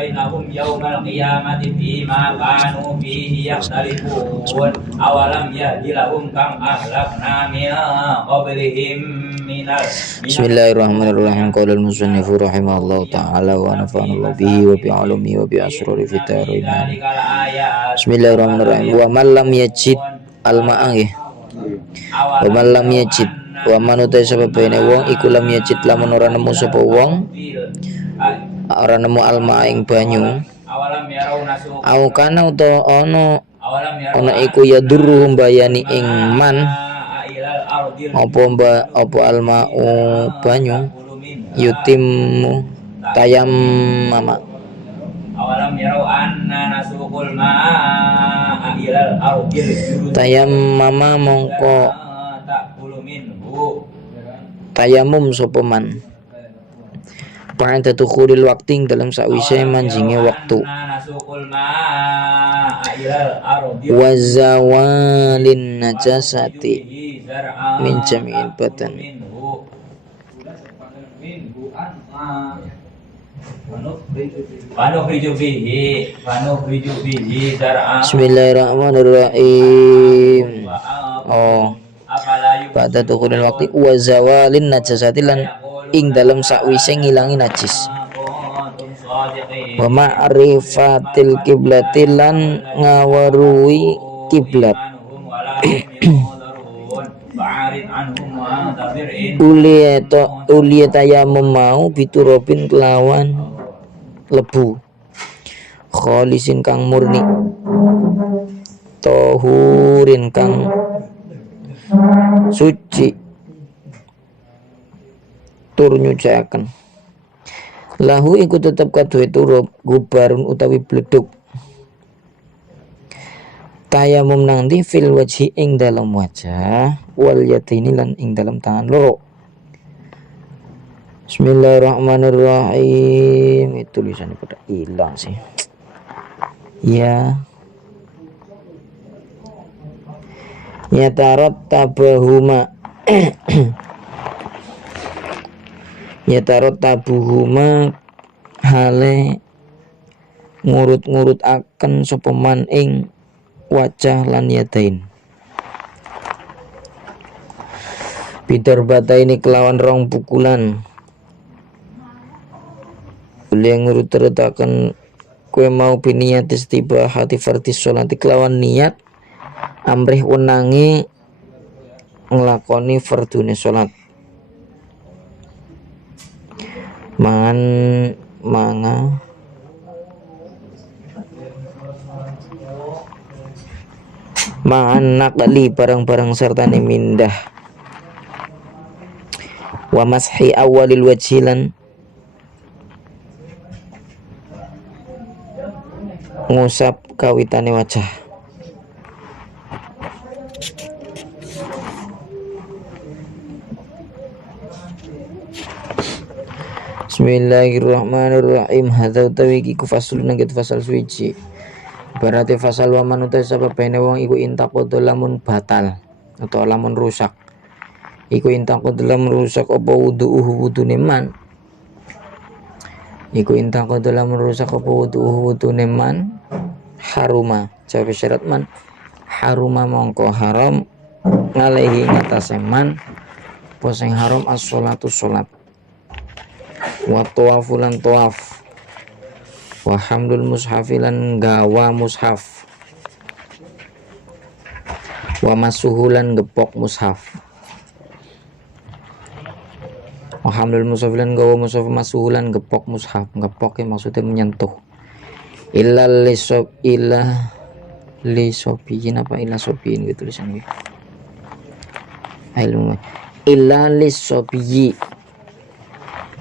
bainahum yaumal qiyamati fima kanu fihi yakhtalifun awalam yahdi lahum kam ahlakna min qablihim minal. Bismillahirrahmanirrahim. Qala al-musannifu rahimahullahu ta'ala wa nafa'ana bihi wa bi'alumi wa bi'asrari fitari. Bismillahirrahmanirrahim. Wa man lam yajid al-ma'ang ya. Wa man lam yajid wa man utai sababene wong iku lam yajid lamun ora nemu sapa wong ora nemu al-ma'ing banyu. Au kana utawa ana iku ya durruhum bayani ing man apa alma'u banyu yutimmu tayammama awalam yarau anna nasuqul ma'a ilal ardil tayammama mongko tayamum sapa man pada tukhulil waktu dalam sakwise manjinge waktu wa zawalin najasati min jami'il badan. Bismillahirrahmanirrahim. Pada tukhulil waktu wa zawalin najasati lan ing dalam sakwise ngilangi najis. Wa ma'rifatil kiblati lan ngaweruhi kiblat. Uli tayamum mau biturobin kelawan lebu kholisin kang murni tohurin kang suci tur nyucaken lahu iku tetep kaduwe turub gubarun utawi bleduk tayamum nang di fil wajhi ing dalam wajah wal yadaini lan ing dalam tangan loro. Bismillahirrahmanirrahim. Itu tulisannya pada hilang sih ya. Yatarot tabahuma yatarot tabuhuma hale ngurut-ngurut akan sopeman ing wajah lan yadain bidar bata ini kelawan rong pukulan boleh ngurut terutakan kue mau biniat istiba hati fartis sholati kelawan niat amrih unangi ngelakoni fardune sholat mangan nakali barang-barang serta mindah wa mashi awalil wajhilan ngusap kawitane wajah. Bismillahirrahmanirrahim. Hadza utawi iku faslun nang fasal suci. Berarti fasal wa man uta sababene wong iku intaqad lamun batal atau lamun rusak. Iku intaqad lamun rusak apa wudune man. Iku intaqad lamun rusak apa wudune man haruma jawab syarat man haruma mongko haram ngalehi ngatase man poseng haram as-sholatu sholat wa tawafulan tawaf wa hamdul mushafilan gawa mushaf wa masuhulan gepok mushaf wa hamdul mushafilan gawa mushaf masuhulan gepok mushaf gepok maksudnya menyentuh illa lisobiyin apa illa sobiyin gitu tulisannya ilmu illa lisobiyi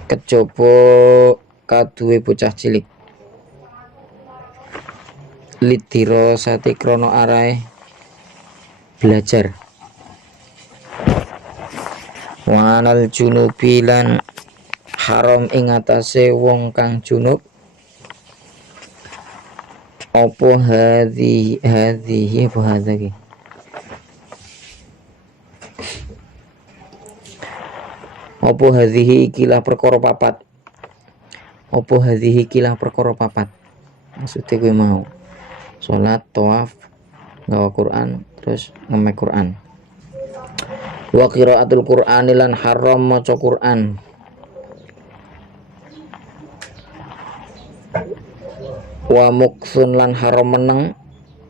kecoba kaduwe bocah cilik lidiro sate krono arai belajar wanal junubilan haram ing atase wong kang junub apa hadhihi apa hadhihi apa hadhihi ikilah perkara papat Apa hadhihi kilah perkara papat. Maksudnya gue mau salat, tawaf, gawa Quran, terus ngemek Quran. Wa qiraatul Qur'ani lan haram maca Quran. Wa muqsun lan haram meneng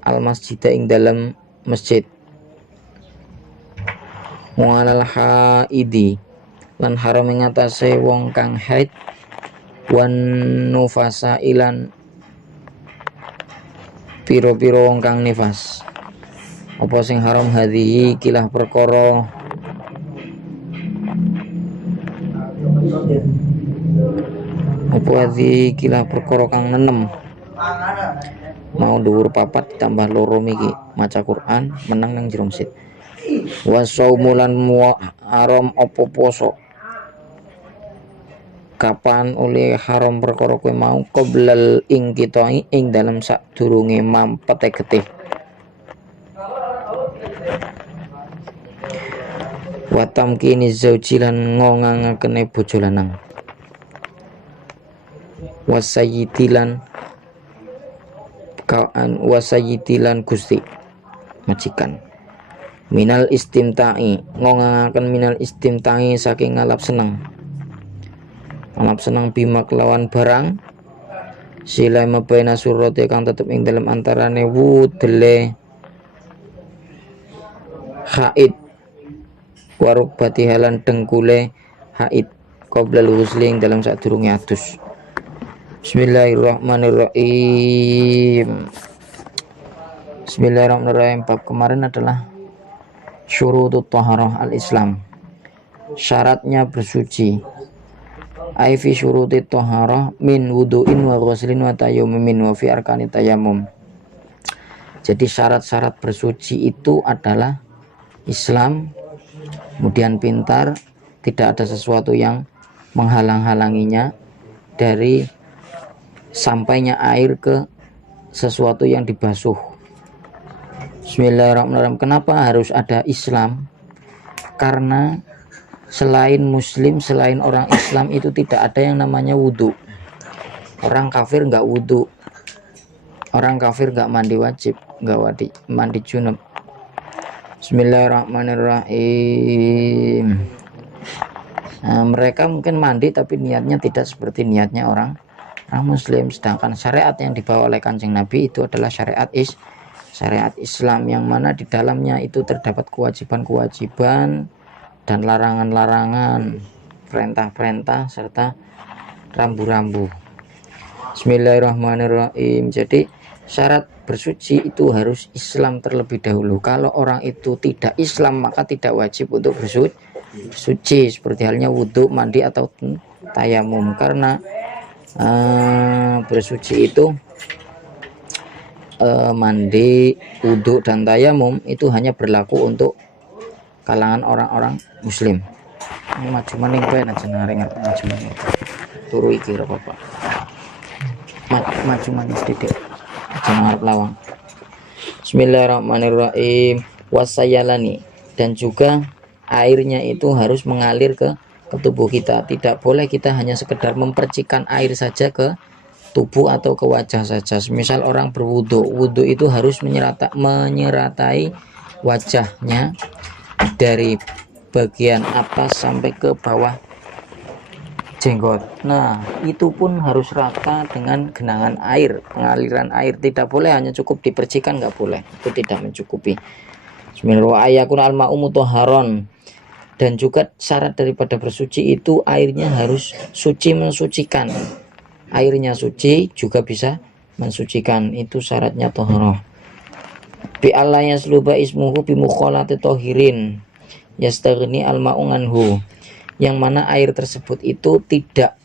al masjid ing dalam masjid. Wa alal haidi lan haram ing atase wong kang haid wan nufasa ilan piro-piro wong kang nifas. Apa sing haram hadhihi kilah perkara apa hadhihi kilah perkara kang nenem mau dhuwur papat ditambah loro miki maca Quran menang nang jero masjid. Wa saumulan haram apa poso. Kapan oleh haram perkara kowe mau qoblal ing kita ing dalam sadurunge mampete getih. Wa tamkini zauji lan ngongangakene bojo lanang. Wa sayyidilan kaan wa sayyidilan gusti majikan. Minal istimta'i ngongangaken minal istimta'i saking ngalap seneng. Ngalap seneng bima kelawan barang sila mabaina surate kang tetep ing dalam antarane wudele haid waruk batihalan dengkule haid qoblal husling dalam sadurunge adus. Bismillahirrahmanirrahim. Bismillahirrahmanirrahim. Bab kemarin adalah syurutut thaharah al-Islam. Syaratnya bersuci. Ai fi syurutit thaharah min wudu'in wa ghuslin wa tayammumin wa fi arkani tayammum. Jadi syarat-syarat bersuci itu adalah Islam, kemudian pintar, tidak ada sesuatu yang menghalang-halanginya dari sampainya air ke sesuatu yang dibasuh. Bismillahirrahmanirrahim. Kenapa harus ada Islam? Karena selain muslim, selain orang Islam itu tidak ada yang namanya wudhu. Orang kafir nggak wudhu, orang kafir nggak mandi wajib, nggak mandi junub. Bismillahirrahmanirrahim. Nah, mereka mungkin mandi tapi niatnya tidak seperti niatnya orang muslim. Sedangkan syariat yang dibawa oleh Kanjeng Nabi itu adalah syariat Islam yang mana di dalamnya itu terdapat kewajiban-kewajiban dan larangan-larangan, perintah-perintah serta rambu-rambu. Bismillahirrahmanirrahim. Jadi syarat bersuci itu harus Islam terlebih dahulu. Kalau orang itu tidak Islam maka tidak wajib untuk bersuci seperti halnya wudhu, mandi atau tayamum. Karena bersuci itu mandi, wudhu dan tayamum itu hanya berlaku untuk kalangan orang-orang muslim. Ini maju maning bae aja narengat maju maning. Turu iki ora apa-apa. Maju maning sithik. Aja ngarep lawang. Bismillahirrahmanirrahim. Wasayalani, dan juga airnya itu harus mengalir ke tubuh kita. Tidak boleh kita hanya sekedar mempercikan air saja ke tubuh atau ke wajah saja. Misal orang berwudu, wudu itu harus menyeratai wajahnya dari bagian atas sampai ke bawah jenggot. Nah, itu pun harus rata dengan genangan air, pengaliran air. Tidak boleh hanya cukup dipercikan, nggak boleh. Itu tidak mencukupi. Bismillahirrahmanirrahim. Dan juga syarat daripada bersuci itu airnya harus suci mensucikan. Airnya suci juga bisa mensucikan. Itu syaratnya thaharah. Bi alla yasluba ismuhu bi mukhalati tahirin yastaghni al ma'u anhu, yang mana air tersebut itu tidak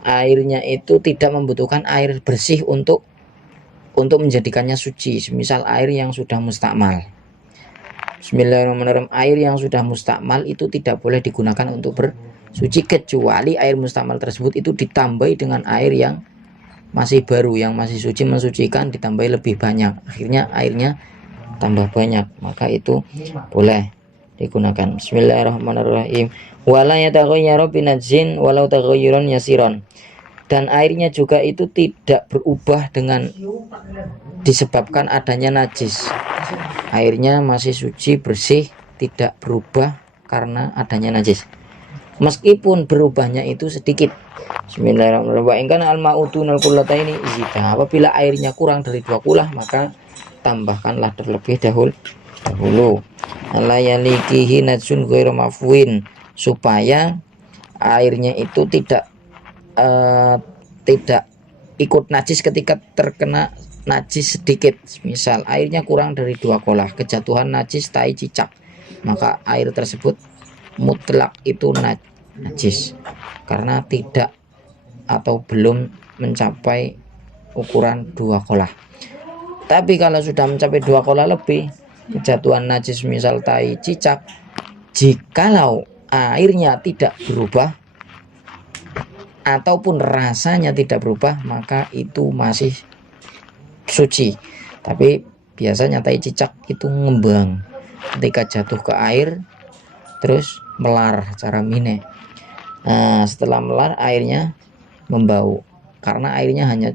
airnya itu tidak membutuhkan air bersih untuk menjadikannya suci. Misal air yang sudah mustakmal. Bismillahirrahmanirrahim. Air yang sudah mustakmal itu tidak boleh digunakan untuk bersuci kecuali air mustakmal tersebut itu ditambahi dengan air yang masih baru, yang masih suci mensucikan, ditambahi lebih banyak, akhirnya airnya tambah banyak, maka itu boleh digunakan. Bismillahirrahmanirrahim. Wala yataghayyaru binajsin walau taghayyuran yasiron. Dan airnya juga itu tidak berubah dengan disebabkan adanya najis. Airnya masih suci, bersih, tidak berubah karena adanya najis. Meskipun berubahnya itu sedikit. Bismillahirrahmanirrahim. Wa in kana al-ma'u dunal qullataini zida. Apabila airnya kurang dari 2 kulah, maka tambahkanlah terlebih dahulu. La yalikihi najsun ghairu mafwin, supaya airnya itu tidak ikut najis ketika terkena najis sedikit. Misal airnya kurang dari 2 kolah, kejatuhan najis tai cicak, maka air tersebut mutlak itu najis karena tidak atau belum mencapai ukuran 2 kolah. Tapi kalau sudah mencapai 2 kolah lebih, kejatuhan najis misal tai cicak, jikalau airnya tidak berubah ataupun rasanya tidak berubah, maka itu masih suci. Tapi biasanya tai cicak itu ngembang ketika jatuh ke air terus melar cara mine. Nah, setelah melar airnya membau karena airnya hanya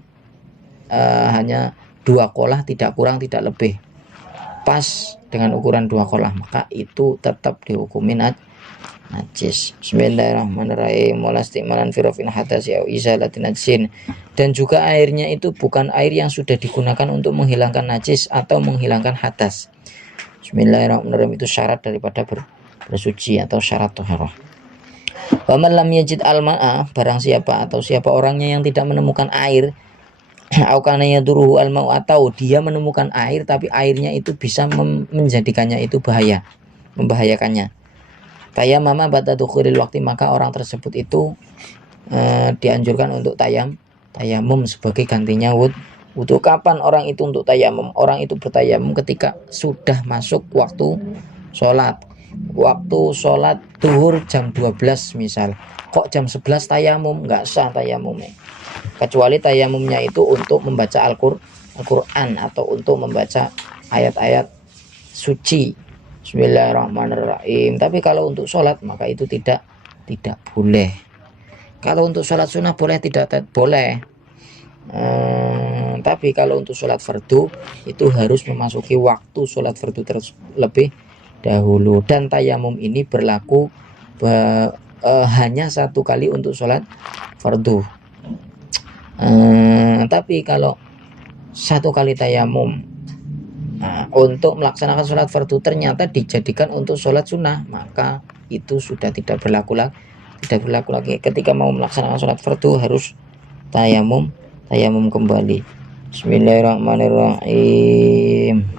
2 kolah, tidak kurang tidak lebih, pas dengan ukuran 2 kolah, maka itu tetap dihukumi najis. Bismillahirrahmanirrahim. Walastimalan firofin hadasi au izalatin najsin. Dan juga airnya itu bukan air yang sudah digunakan untuk menghilangkan najis atau menghilangkan hadas. Bismillahirrahmanirrahim, itu syarat daripada bersuci atau syarat taharah. Wa man lam yajid al-ma'a, barang siapa atau siapa orangnya yang tidak menemukan air, au kana yaduruhu al-ma'u, atau dia menemukan air tapi airnya itu bisa menjadikannya itu membahayakannya. Tayammama ba'da dukhulil waktu, maka orang tersebut itu dianjurkan untuk tayamum sebagai gantinya wudhu. Kapan orang itu untuk tayamum? Orang itu bertayamum ketika sudah masuk waktu sholat. Waktu sholat duhur jam 12 misal, kok jam 11 tayamum, nggak sah tayamumnya, kecuali tayamumnya itu untuk membaca Al-Quran atau untuk membaca ayat-ayat suci. Bismillahirrahmanirrahim. Tapi kalau untuk sholat maka itu tidak boleh. Kalau untuk sholat sunnah boleh, tidak boleh. Tapi kalau untuk sholat fardu itu harus memasuki waktu sholat fardu terlebih dahulu. Dan tayamum ini berlaku hanya 1 kali untuk sholat fardu. Tapi kalau 1 kali tayamum untuk melaksanakan sholat fardu ternyata dijadikan untuk sholat sunnah, maka itu sudah tidak berlaku lagi. Ketika mau melaksanakan sholat fardu harus tayamum kembali. Bismillahirrahmanirrahim.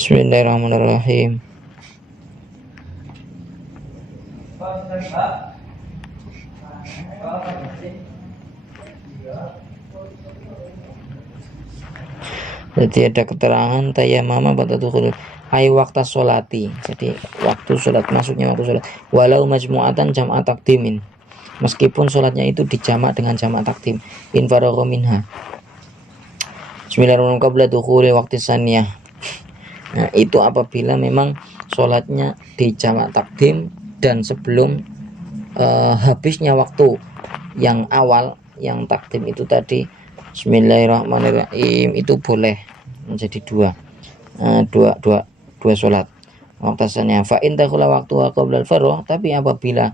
Bismillahirrahmanirrahim. Jadi ada keterangan tayammama ba'da dukhul ai waqta sholati. Jadi waktu sholat, masuknya waktu sholat. Walau majmu'atan jam'a takdimin, meskipun sholatnya itu dijamak dengan jamak takdim. In faragha minha. Bismillahirrahmanirrahim. Qabla dukhuli waqti saniyah. Nah, itu apabila memang sholatnya di jamak takdim dan sebelum habisnya waktu yang awal yang takdim itu tadi. Bismillahirrahmanirrahim, itu boleh menjadi dua sholat waktasannya. Fa in dakhula waqtuha qabla al-faragh, tapi apabila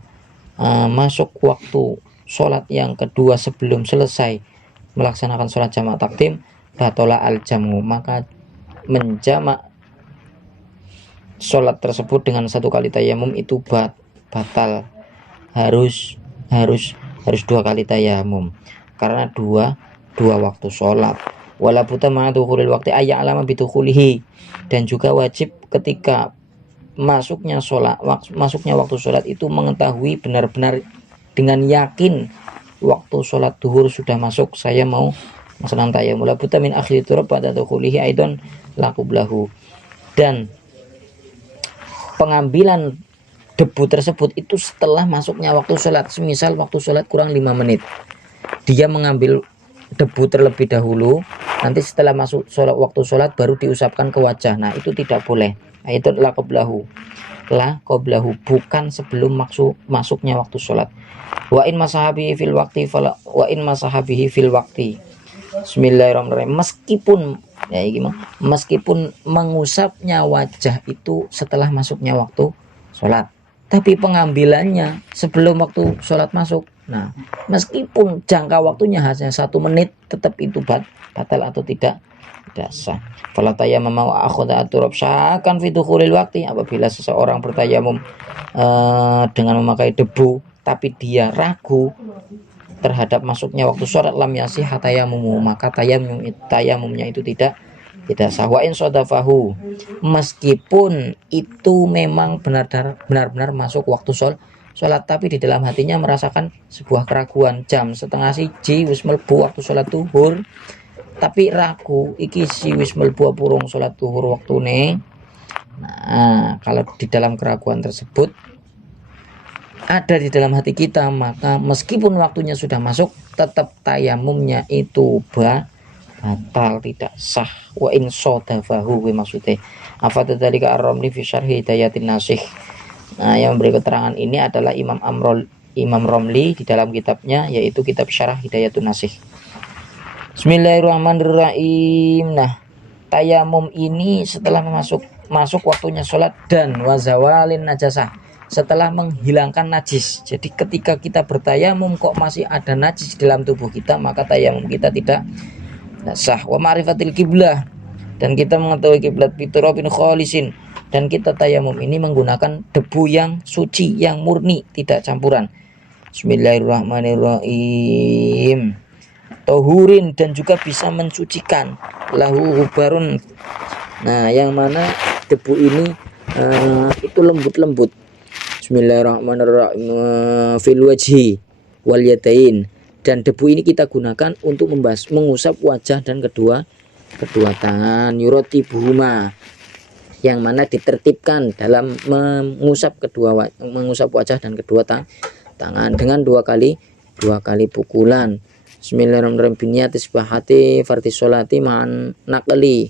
masuk waktu sholat yang kedua sebelum selesai melaksanakan sholat jamak takdim, batola al-jamu, maka menjamak sholat tersebut dengan 1 kali tayamum itu batal, harus 2 kali tayamum karena dua waktu sholat. Wala buta ma'dukhulil waqti ayya alama bidukhulihi, dan juga wajib ketika masuknya waktu sholat itu mengetahui benar-benar dengan yakin waktu sholat duhur sudah masuk, saya mau melaksanakan tayamum. La buta min akhir turab pada dukhulihi aidon laqublahu, dan pengambilan debu tersebut itu setelah masuknya waktu sholat. Semisal waktu sholat kurang 5 menit, dia mengambil debu terlebih dahulu, nanti setelah masuk sholat, waktu sholat baru diusapkan ke wajah. Nah itu tidak boleh. Nah, itu adalah qoblahu, bukan sebelum masuknya waktu sholat. Wa in masahabihi fil wakti. Bismillahirrahmanirrahim. Meskipun mengusapnya wajah itu setelah masuknya waktu sholat, tapi pengambilannya sebelum waktu sholat masuk. Nah, meskipun jangka waktunya hanya 1 menit, tetap itu batal atau tidak sah. Fala tayammama wa akhadha aturab syakan fi dukhulil waqti. Apabila seseorang bertayamum dengan memakai debu tapi dia ragu terhadap masuknya waktu sholat, lam yasih tayamumu, maka tayamumnya itu tidak sah. Wa in sadafahu, meskipun itu memang benar-benar masuk waktu sholat, tapi di dalam hatinya merasakan sebuah keraguan. Jam 12:30 wis mlebu waktu sholat zuhur, tapi ragu iki si wis mlebu purung sholat zuhur waktune. Nah, kalau di dalam keraguan tersebut ada di dalam hati kita, maka meskipun waktunya sudah masuk, tetap tayamumnya itu batal, tidak sah. Wa in sadafahu, maksudnya afadzalika ar-Ramli fi syarhi Hidayatin Nasih. Nah, yang memberi keterangan ini adalah Imam Romli di dalam kitabnya, yaitu kitab Syarah Hidayatun Nasih. Bismillahirrahmanirrahim. Nah, tayamum ini setelah masuk waktunya sholat, dan wazawalin najasah, setelah menghilangkan najis. Jadi ketika kita bertayamum kok masih ada najis dalam tubuh kita, maka tayamum kita tidak sah. Wa ma'rifatil kiblah, dan kita mengetahui kiblat biturabin khalisin, dan kita tayamum ini menggunakan debu yang suci, yang murni, tidak campuran. Bismillahirrahmanirrahim. Tohurin, dan juga bisa mensucikan. Lahu hubarun, nah yang mana debu ini itu lembut-lembut. Bismillahirrahmanirrahim. Fil wajhi wal yadain, dan debu ini kita gunakan untuk mengusap wajah dan kedua tangan. Yurotibuhuma, yang mana ditertibkan dalam mengusap wajah dan kedua tangan dengan dua kali pukulan. Bismillahirrahmanirrahim. Biniyati isbahati fardhi sholati ma'an naqli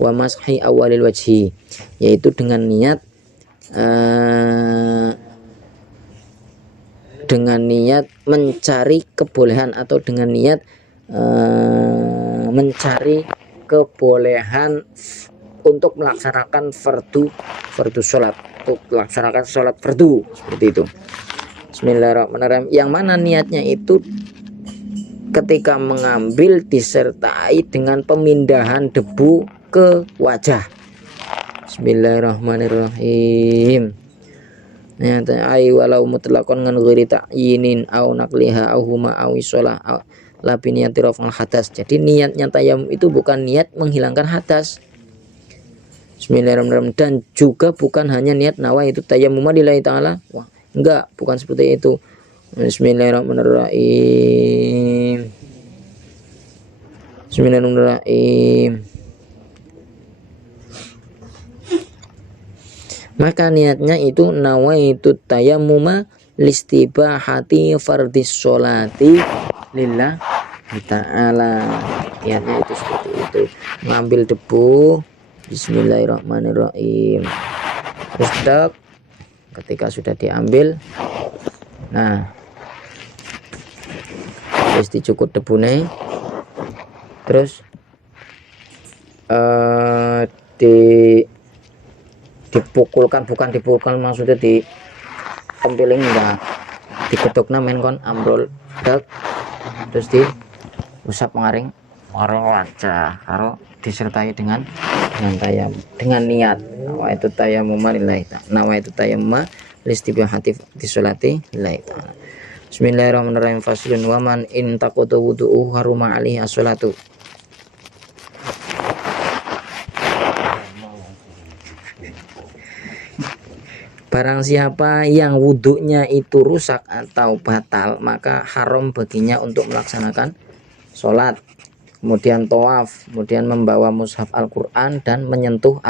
wa mashi awalil wajhi, yaitu dengan niat mencari kebolehan, atau dengan niat mencari kebolehan untuk melaksanakan fardu sholat, untuk melaksanakan sholat fardu, seperti itu. Bismillahirrahmanirrahim. Yang mana niatnya itu ketika mengambil disertai dengan pemindahan debu ke wajah. Bismillahirrahmanirrahim. Ay walau mutlaqan ngan ghairi ta'yinin au naqliha au huma au shalah la bi niyati raf'al hadas. Jadi niatnya tayamum itu bukan niat menghilangkan hadas. Bismillahirrahmanirrahim. Dan juga bukan hanya niat nawaitu tayammum lillahi ta'ala. Wah, enggak, bukan seperti itu. Bismillahirrahmanirrahim. Maka niatnya itu nawaitu tayammuma listibahati fardhis sholati lillah ta'ala. Niatnya itu seperti itu, mengambil debu. Bismillahirrahmanirrahim. Terus ketika sudah diambil, nah terus dicukur debune, terus dipukulkan, bukan dipukulkan, maksudnya tempiling, enggak, diketukna men kon ambrol dak, terus diusap mengaring wajah, karo disertai dengan tayamum, dengan niat nawaitu tayammuma lillahi ta'ala, nawaitu tayammuma listibahati disolati lillahi ta'ala. Bismillahirrahmanirrahim. Faslun wa man in taqatu wudu'u haruma alaihi as-salatu. Barang siapa yang wudhunya itu rusak atau batal, maka haram baginya untuk melaksanakan sholat, kemudian tawaf, kemudian membawa mushaf Al-Quran dan menyentuh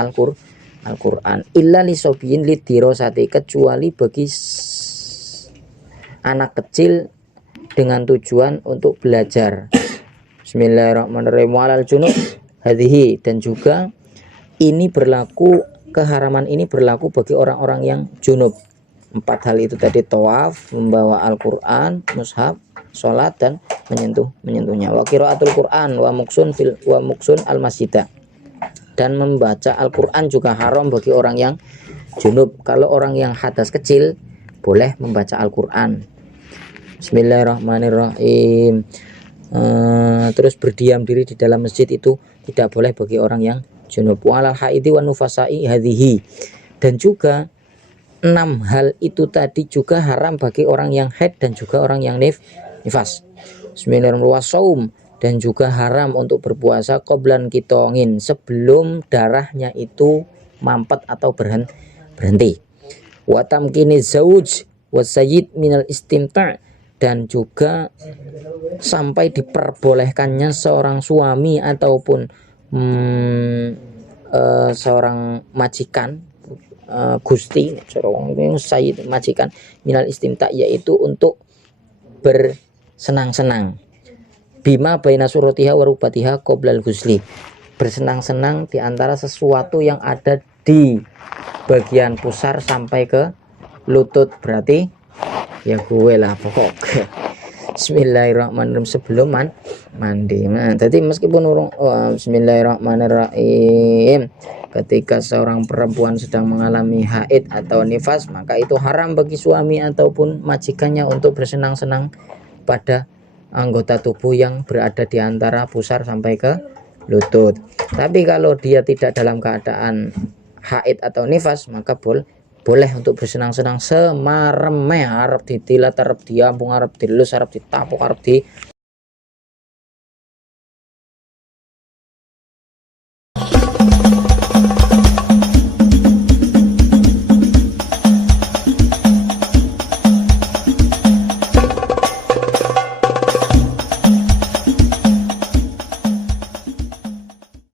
Al-Quran. Illa li sobiyin li dirosati, kecuali bagi anak kecil dengan tujuan untuk belajar. Bismillahirrahmanirrahim. Walal junub hadhihi, dan juga ini berlaku, keharaman ini berlaku bagi orang-orang yang junub. 4 hal itu tadi, tawaf, membawa Al-Quran, mushaf, sholat, dan menyentuhnya. Wa qiraatul Quran wa muksun al masjidah, dan membaca Al-Quran juga haram bagi orang yang junub. Kalau orang yang hadas kecil boleh membaca Al-Quran. Bismillahirrahmanirrahim. Terus berdiam diri di dalam masjid itu tidak boleh bagi orang yang junub. Walal haidi wan nufasai hadhihi, dan juga 6 hal itu tadi juga haram bagi orang yang haid dan juga orang yang nifas. Bismillahirrahmanirrahim. Dan juga haram untuk berpuasa qoblan kitongin, sebelum darahnya itu mampet atau berhenti. Wa tamkini zauj wasayyid minal istimta', dan juga sampai diperbolehkannya seorang suami ataupun seorang majikan, gusti, seorang sayyid, majikan, minal istimta', yaitu untuk bersenang-senang. Bima baina suratiha wa rubatiha qoblal ghusli, bersenang-senang di antara sesuatu yang ada di bagian pusar sampai ke lutut, berarti ya gue lah pokok. Bismillahirrahmanirrahim, sebelum mandi. Nah, jadi meskipun bismillahirrahmanirrahim, ketika seorang perempuan sedang mengalami haid atau nifas, maka itu haram bagi suami ataupun majikannya untuk bersenang-senang pada anggota tubuh yang berada di antara pusar sampai ke lutut. Tapi kalau dia tidak dalam keadaan haid atau nifas, maka boleh untuk bersenang-senang semareme, arep ditilat, arep diambung, arep dilus, arep ditapuk, arep di